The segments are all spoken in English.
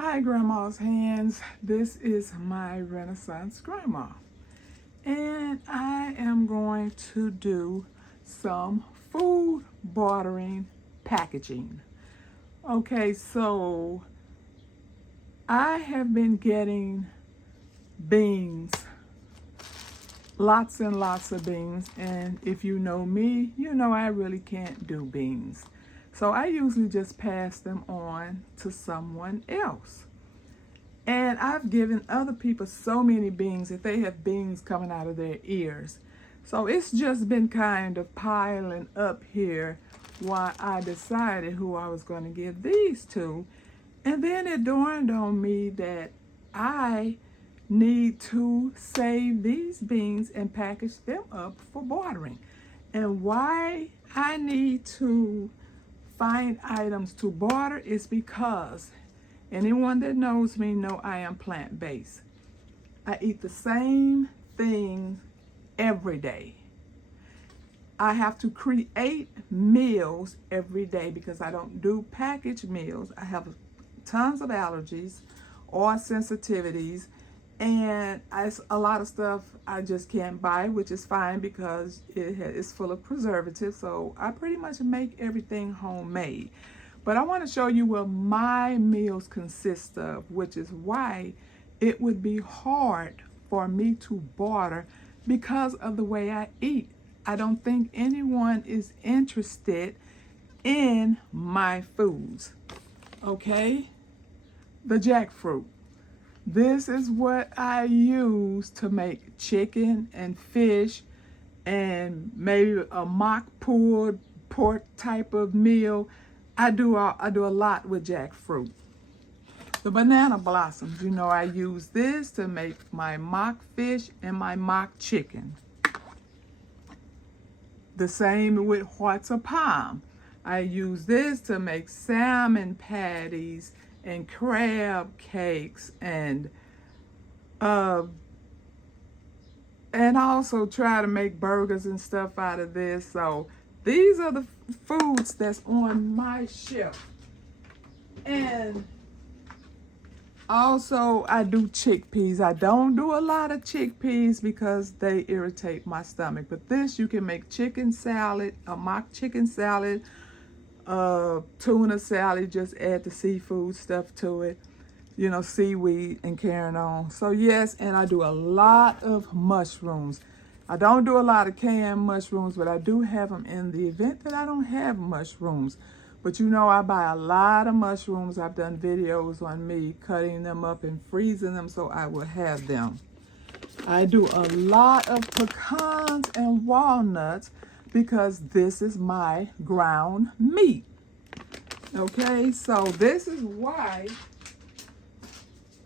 Hi, Grandma's Hands. This is my Renaissance Grandma. And I am going to do some food bartering packaging. Okay, so I have been getting beans, lots and lots of beans. And if you know me, you know I really can't do beans. So I usually just pass them on to someone else. And I've given other people so many beans that they have beans coming out of their ears. So it's just been kind of piling up here while I decided who I was going to give these to. And then it dawned on me that I need to save these beans and package them up for bartering. And why I need to find items to barter is because anyone that knows me know I am plant-based. I eat the same thing every day. I have to create meals every day because I don't do packaged meals. I have tons of allergies or sensitivities, and a lot of stuff I just can't buy, which is fine because it's full of preservatives. So I pretty much make everything homemade. But I want to show you what my meals consist of, which is why it would be hard for me to barter because of the way I eat. I don't think anyone is interested in my foods. Okay? The jackfruit. This is what I use to make chicken and fish and maybe a mock pulled pork type of meal. I do a lot with jackfruit. The banana blossoms, you know, I use this to make my mock fish and my mock chicken. The same with hearts of palm. I use this to make salmon patties and crab cakes and also try to make burgers and stuff out of this. So these are the foods that's on my shelf. And also I do chickpeas. I don't do a lot of chickpeas because they irritate my stomach. But this, you can make chicken salad, a mock chicken salad, tuna salad, just add the seafood stuff to it, you know, seaweed and carrying on. So yes, and I do a lot of mushrooms. I don't do a lot of canned mushrooms, but I do have them in the event that I don't have mushrooms. But you know, I buy a lot of mushrooms. I've done videos on me cutting them up and freezing them so I will have them. I do a lot of pecans and walnuts because this is my ground meat. Okay, so this is why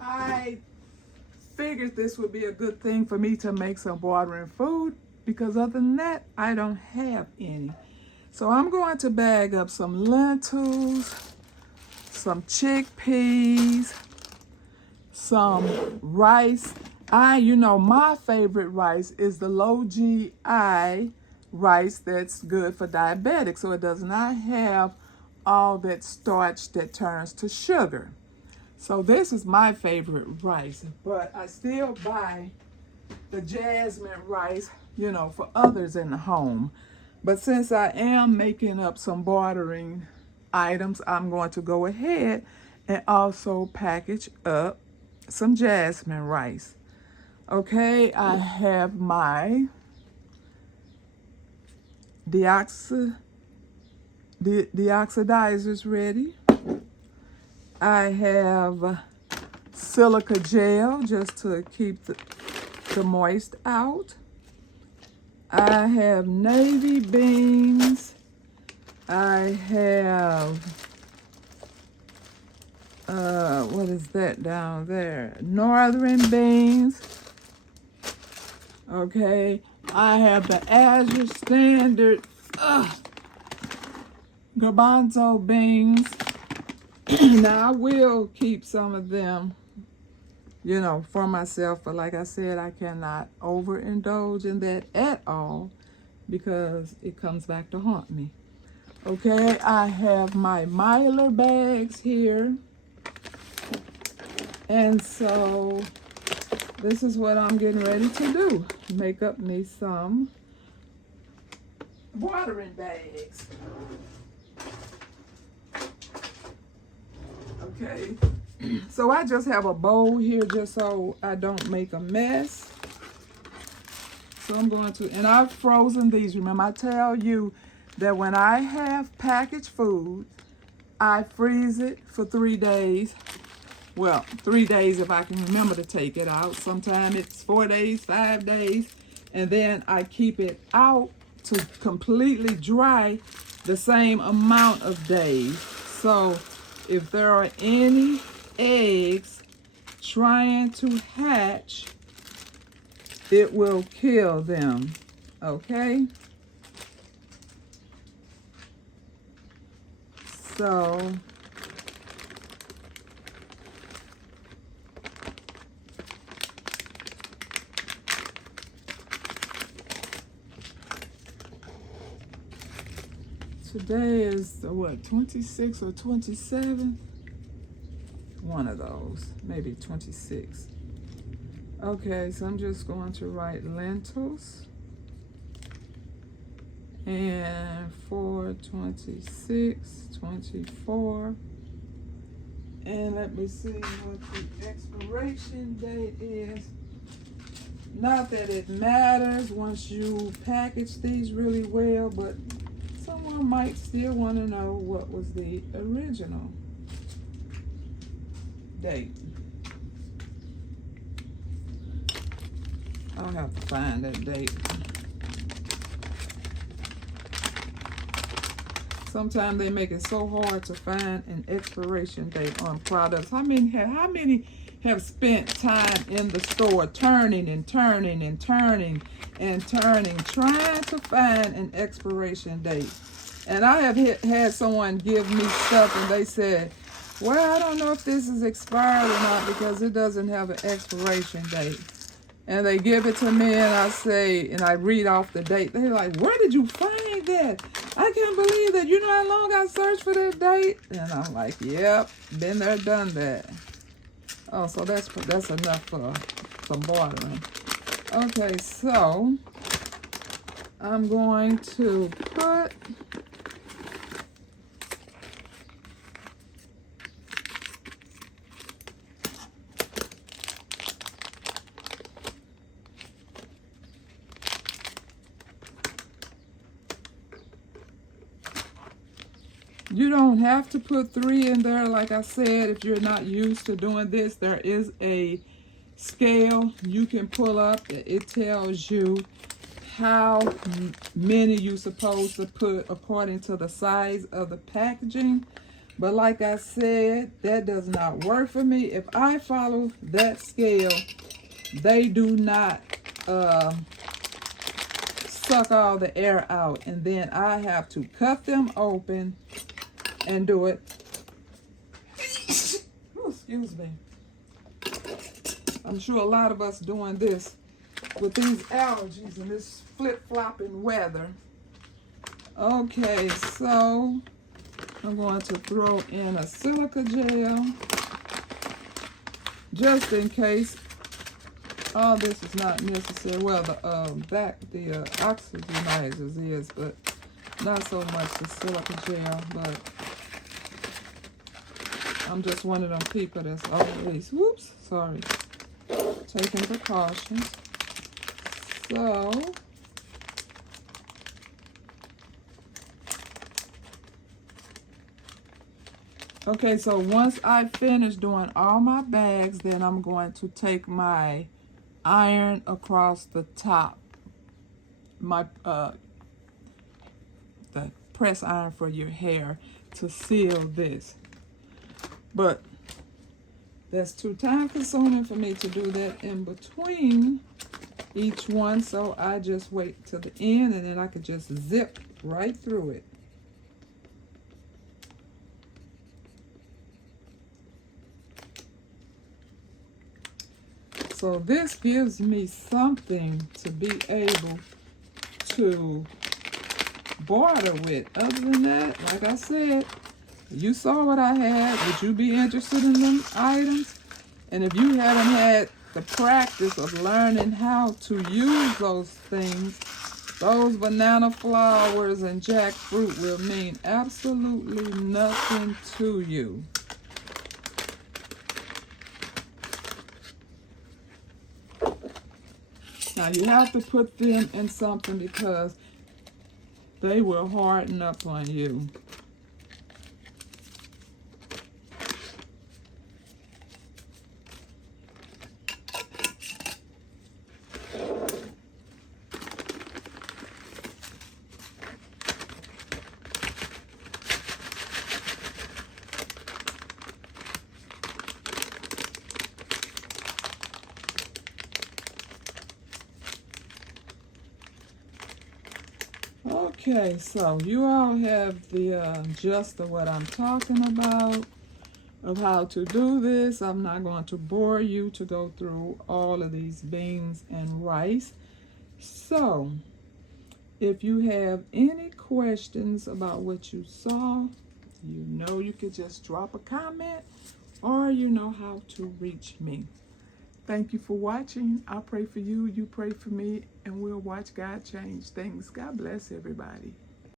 I figured this would be a good thing for me to make some bartering food, because other than that, I don't have any. So I'm going to bag up some lentils, some chickpeas, some rice. You know, my favorite rice is the low GI rice that's good for diabetics, so it does not have all that starch that turns to sugar. So this is my favorite rice, but I still buy the jasmine rice, you know, for others in the home. But since I am making up some bartering items, I'm going to go ahead and also package up some jasmine rice. Okay, I have my deoxidizers ready. I have silica gel just to keep the moist out. I have navy beans. I have, what is that down there? Northern beans. Okay, I have the Azure Standard garbanzo beans. Now I will keep some of them, you know, for myself, but like I said, I cannot overindulge in that at all because it comes back to haunt me. Okay, I have my Mylar bags here. And so this is what I'm getting ready to do. Make up me some watering bags. Okay, so I just have a bowl here just so I don't make a mess. So I'm going to, and I've frozen these. Remember, I tell you that when I have packaged food, I freeze it for 3 days. Well, 3 days if I can remember to take it out. Sometimes it's 4 days, 5 days. And then I keep it out to completely dry the same amount of days. So if there are any eggs trying to hatch, it will kill them. Okay? So today is the what, 26 or 27? One of those, maybe 26. Okay, so I'm just going to write lentils. And for 26, 24. And let me see what the expiration date is. Not that it matters once you package these really well, but someone might still want to know what was the original date. I'll have to find that date. Sometimes they make it so hard to find an expiration date on products. How many have spent time in the store turning and turning and turning and turning, trying to find an expiration date? And I have had someone give me stuff and they said, well, I don't know if this is expired or not because it doesn't have an expiration date. And they give it to me and I say, and I read off the date. They're like, where did you find that? I can't believe that. You know how long I searched for that date? And I'm like, yep, been there, done that. Oh, so that's enough for bartering. Okay, so I'm going to put you don't have to put 3 in there. Like I said, if you're not used to doing this, there is a scale you can pull up. It tells you how many you're supposed to put according to the size of the packaging. But like I said, that does not work for me. If I follow that scale, they do not suck all the air out. And then I have to cut them open and do it. Oh, excuse me. I'm sure a lot of us doing this with these allergies and this flip-flopping weather. Okay, so I'm going to throw in a silica gel just in case. All this is not necessary. Well, the oxygenizers is, but not so much the silica gel. But I'm just one of them people that's always, taking precautions. So, okay, so once I finish doing all my bags, then I'm going to take my iron across the top, my the press iron for your hair to seal this. But that's too time consuming for me to do that in between each one, so I just wait till the end and then I could just zip right through it. So this gives me something to be able to barter with. Other than that, like I said, you saw what I had. Would you be interested in them items? And if you haven't had the practice of learning how to use those things, those banana flowers and jackfruit will mean absolutely nothing to you. Now you have to put them in something because they will harden up on you. Okay, so you all have the gist of what I'm talking about, of how to do this. I'm not going to bore you to go through all of these beans and rice. So, if you have any questions about what you saw, you know you could just drop a comment, or you know how to reach me. Thank you for watching. I pray for you, you pray for me, and we'll watch God change things. God bless everybody.